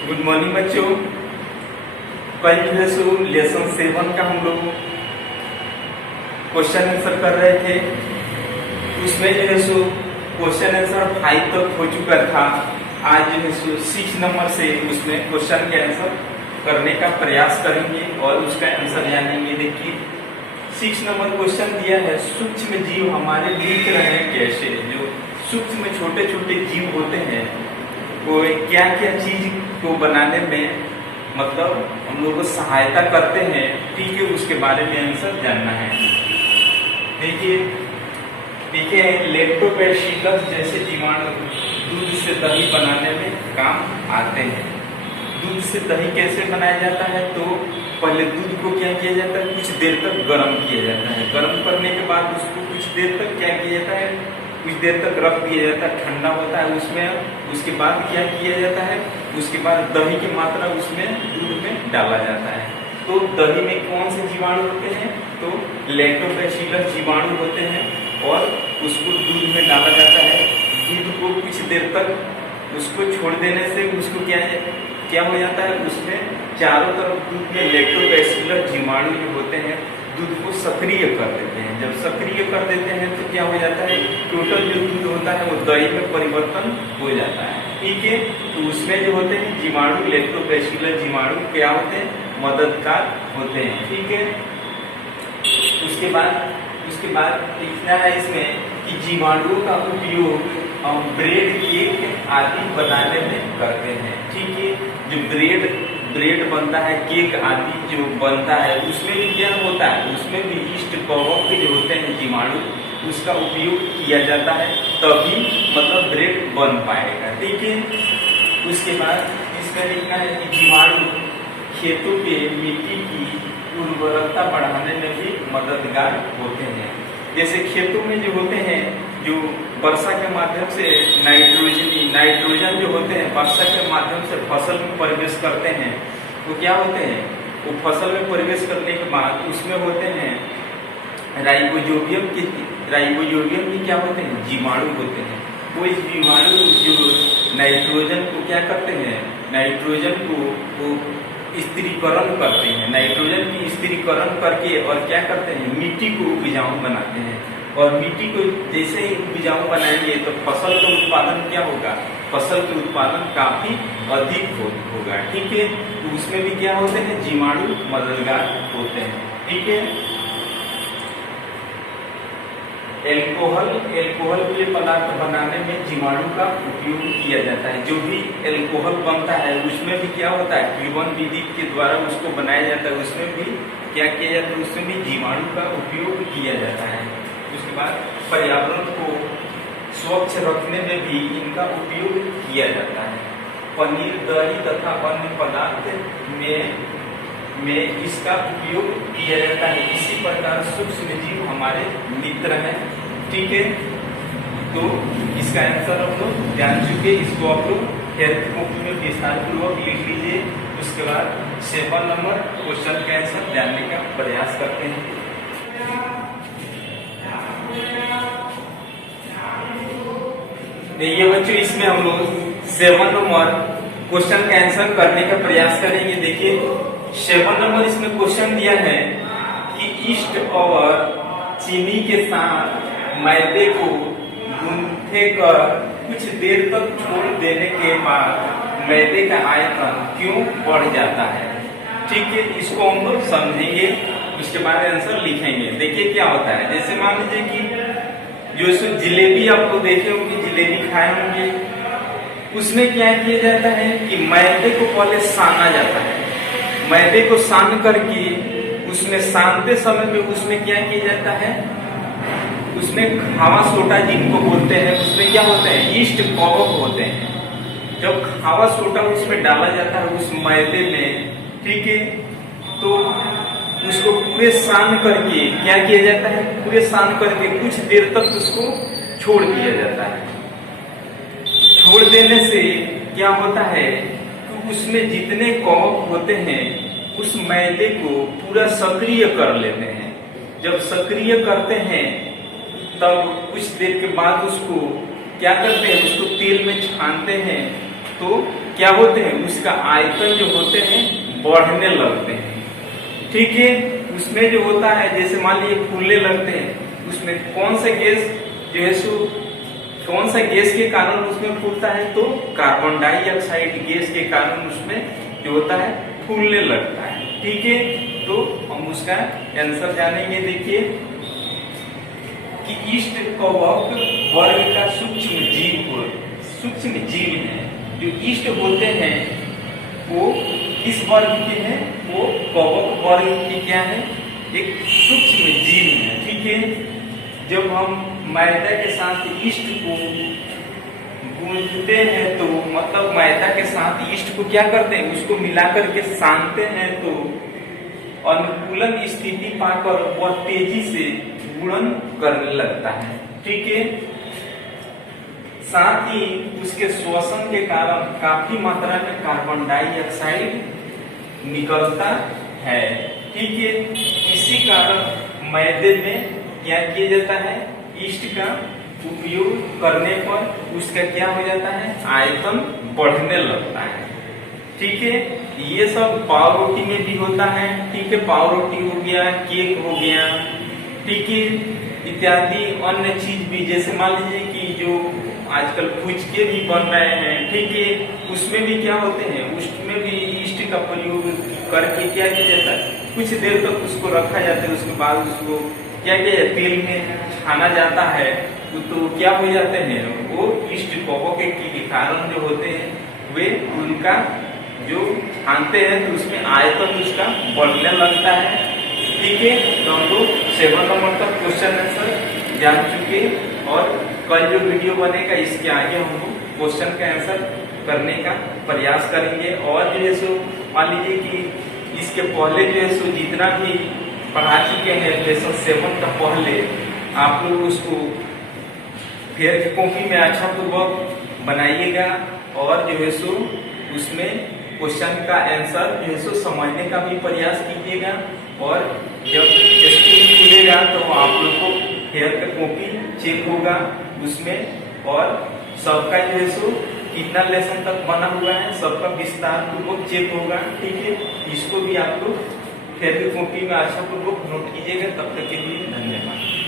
Good morning बच्चों। कल जो है सो लेसन 7 का हम लोग क्वेश्चन आंसर कर रहे थे। उसमें जो है सो क्वेश्चन आंसर 5 तक हो चुका था। आज जो है सो 6 नंबर से उसमें क्वेश्चन के आंसर करने का प्रयास करेंगे और उसका आंसर जानेंगे। देखिए 6 नंबर क्वेश्चन दिया है, सूक्ष्म जीव हमारे मित्र हैं कैसे। जो सूक्ष्म छोटे छोटे जीव होते हैं वो क्या क्या चीज को बनाने में मतलब हम लोग को सहायता करते हैं, ठीक है, उसके बारे में आंसर जानना है। देखिए लैक्टोबैसिलस जैसे जीवाणु दूध से दही बनाने में काम आते हैं। दूध से दही कैसे बनाया जाता है, तो पहले दूध को क्या किया जाता है, कुछ देर तक गर्म किया जाता है। गर्म करने के बाद उसको कुछ देर तक क्या किया जाता है, कुछ देर तक रख दिया जाता है, ठंडा होता है उसमें। उसके बाद क्या किया जाता है, उसके बाद दही की मात्रा उसमें दूध में डाला जाता है। तो दही में कौन से जीवाणु होते हैं, तो लैक्टोबैसिलस जीवाणु होते हैं और उसको दूध में डाला जाता है। दूध को कुछ देर तक उसको छोड़ देने से उसको क्या हो जाता है, उसमें चारों तरफ दूध में लैक्टोबैसिलस जीवाणु जो होते हैं दूध को सक्रिय कर देते हैं। जब सक्रिय कर देते हैं तो क्या हो जाता है, टोटल जो दूध होता है वो दही में परिवर्तन हो जाता है, ठीक है। तो उसमें जो होते हैं जीवाणु लैक्टोबैसिलस जीवाणु क्या होते हैं, मददगार होते हैं, ठीक है। उसके बाद लिखना है इसमें कि जीवाणुओं का उपयोग हम ब्रेड केक आदि बनाने में करते हैं, ठीक है। जो ब्रेड बनता है, केक आदि जो बनता है उसमें भी क्या होता है, उसमें भी ईस्ट कवक जो होते हैं जीवाणु उसका उपयोग किया जाता है, तभी मतलब ब्रेड बन पाएगा, ठीक है। उसके बाद इसमें लिखना है कि जीवाणु खेतों के मिट्टी की उर्वरकता बढ़ाने में भी मददगार होते हैं। जैसे खेतों में जो होते हैं, जो वर्षा के माध्यम से नाइट्रोजन जो होते हैं वर्षा के माध्यम से फसल में प्रवेश करते हैं, वो क्या होते हैं, वो फसल में प्रवेश करने के बाद उसमें होते हैं राइबोजोबियम की क्या होते हैं, जीवाणु होते हैं। वो इस जीवाणु जो नाइट्रोजन को क्या करते हैं, नाइट्रोजन को स्थिरीकरण करते हैं, नाइट्रोजन की स्थिरीकरण करके और क्या करते हैं, मिट्टी को उपजाऊ बनाते हैं। और मिट्टी को जैसे ही उपजाऊ बनाएंगे तो फसल का उत्पादन क्या होगा, फसल के उत्पादन काफी अधिक होगा, ठीक है। तो उसमें भी क्या होते हैं, जीवाणु मददगार होते हैं, ठीक है। एल्कोहल के पदार्थ बनाने में जीवाणु का उपयोग किया जाता है। जो भी एल्कोहल बनता है उसमें भी क्या होता है, क्यूबन विधि के द्वारा उसको बनाया जाता है, उसमें भी क्या किया जाता है, उसमें भी जीवाणु का उपयोग किया जाता है। उसके बाद पर्यावरण को स्वच्छ रखने में भी इनका उपयोग किया जाता है। पनीर, दही तथा अन्य पदार्थ में इसका उपयोग किया जाता है। इसी प्रकार सूक्ष्म जीव हमारे मित्र हैं, ठीक है। तो इसका आंसर हम लोग जान चुके, इसको आप लोग हेल्थ बुक में विस्तार पूर्वक लिख लीजिए। उसके बाद 7 नंबर क्वेश्चन का आंसर जानने का प्रयास करते हैं। देखिए बच्चों, इसमें हम लोग 7 नंबर क्वेश्चन का आंसर करने का प्रयास करेंगे। देखिए 7 नंबर इसमें क्वेश्चन दिया है कि ईस्ट और चीनी के साथ मैदे को गूंथे कर कुछ देर तक छोड़ देने के बाद मैदे का आयतन क्यों बढ़ जाता है, ठीक है। इसको हम लोग समझेंगे, उसके बाद आंसर लिखेंगे। देखिए क्या होता है, जैसे मान लीजिए कि जो सो जिलेबी आपको देखे होंगे, जिलेबी खाए होंगे, उसमें क्या किया जाता है कि मैदे को पहले साना जाता है। मैदे को सान करके उसमें सानते समय में उसमें क्या किया जाता है, उसमें खावा सोडा जिनको बोलते हैं, उसमें क्या होता है, ईस्ट कवक होते हैं। जब खावा सोडा उसमें डाला जाता है उस मैदे में, ठीक है, तो उसको पूरे सान करके क्या किया जाता है, पूरे सान करके कुछ देर तक उसको छोड़ दिया जाता है। छोड़ देने से क्या होता है, उसमें जितने कवक होते हैं उस मैदे को पूरा सक्रिय कर लेते हैं। जब सक्रिय करते हैं तब कुछ देर के बाद उसको क्या करते हैं, उसको तेल में छानते हैं तो क्या होते हैं, उसका आयतन जो होते हैं बढ़ने लगते हैं। ठीक है, उसमें जो होता है जैसे मान लीजिए फूलने लगते हैं, उसमें कौन सा गैस जो है सो कौन सा गैस के कारण उसमें फूलता है, तो कार्बन डाइऑक्साइड गैस के कारण उसमें जो होता है फूलने लगता है। ठीक है, तो हम उसका आंसर जानेंगे। देखिए कि ईस्ट कवक वर्ग का सूक्ष्म जीव है। जो ईस्ट होते हैं वो किस वर्ग के हैं, वो कवक वर्ग के क्या है, एक सूक्ष्म जीव है। ठीक है, जब हम मैदा के साथ ईस्ट को गूंथते हैं तो मतलब मैदा के साथ ईस्ट को क्या करते हैं, उसको मिलाकर के सानते हैं, तो अनुकूलन स्थिति पाकर वह तेजी से गुणन करने लगता है। ठीक है, साथ ही उसके श्वसन के कारण काफी मात्रा में कार्बन डाइऑक्साइड निकलता है। ठीक है, इसी कारण मैदे में क्या किया जाता है, ईस्ट का उपयोग करने पर उसका क्या हो जाता है, आयतन बढ़ने लगता है। ठीक है, ये सब पाव रोटी में भी होता है। ठीक है, पाव रोटी हो गया, केक हो गया, ठीक है, इत्यादि अन्य चीज भी, जैसे मान लीजिए कि जो आजकल फुचके भी बन रहे हैं। ठीक है, उसमें भी क्या होते हैं, उसमें भी ईस्ट का प्रयोग करके क्या किया जाता है, कुछ देर तक उसको रखा जाता है, उसके बाद उसको क्या किया जाता है, तेल में छाना जाता है, तो क्या हो जाते हैं, वो ईस्ट कवक के कारण जो होते हैं वे उनका जो छानते हैं तो उसमें आयतन उसका बढ़ने लगता है। ठीक है, तो हम लोग 7 नंबर तक क्वेश्चन आंसर जान चुके, और कल जो वीडियो बनेगा इसके आगे हम लोग क्वेश्चन का आंसर करने का प्रयास करेंगे। और जो है सो मान लीजिए कि इसके पहले जो है सो जितना भी पढ़ा चुके हैं लेसन 7 का पहले, आप लोग उसको फेयर की कॉपी में अच्छा पूर्वक बनाइएगा, और जो है सो उसमें क्वेश्चन का आंसर जो है सो समझने का भी प्रयास कीजिएगा। और जब स्कूल खुलेगा तो आप लोग को फेयर का कॉपी चेक होगा उसमें, और सबका जो है सो कितना लेसन तक बना हुआ है सबका विस्तार पूर्वक चेक होगा। ठीक है, इसको भी आप लोग फेयर की कॉपी में अच्छा पूर्वक नोट कीजिएगा। तब तक के लिए धन्यवाद।